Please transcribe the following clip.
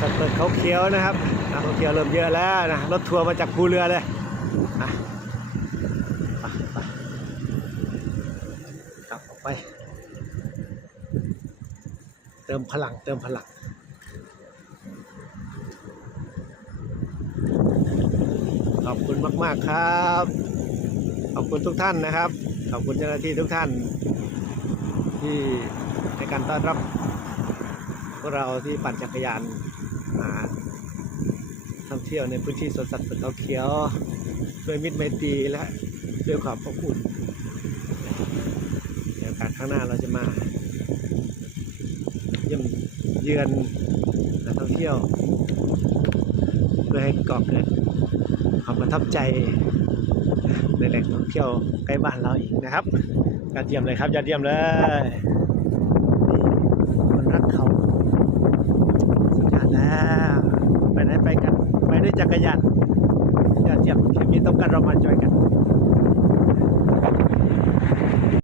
สัตว์เปิดเขาเขียวนะครับนักท่องเที่ยวเริ่มเยอะแล้วนะรถทัวร์มาจากภูเรือเลยไปกลับออกไปเติมพลังขอบคุณมากๆครับขอบคุณทุกท่านนะครับขอบคุณเจ้าหน้าที่ทุกท่านที่ในการต้อนรับพวกเราที่ปั่นจักรยานมาท่องเที่ยวในพื้นที่สวนสัตว์เปิดเขาเขียวด้วยมิตรไมตรีและด้วยความอบอุ่นในโอกาสข้างหน้าเราจะมาเยี่ยมเยือนนักท่องเที่ยวเพื่อให้ก่อเกิดความประทับใจในแหล่งท่องเที่ยวใกล้บ้านเราอีกนะครับยอดเยี่ยมเลยครับยอดเยี่ยมเลยคนรักเขาสุดยอดแล้วไปไหนไปกันไปด้วยจักรยานยอดเยี่ยมคลิปนี้ต้องการเรามาจอยกัน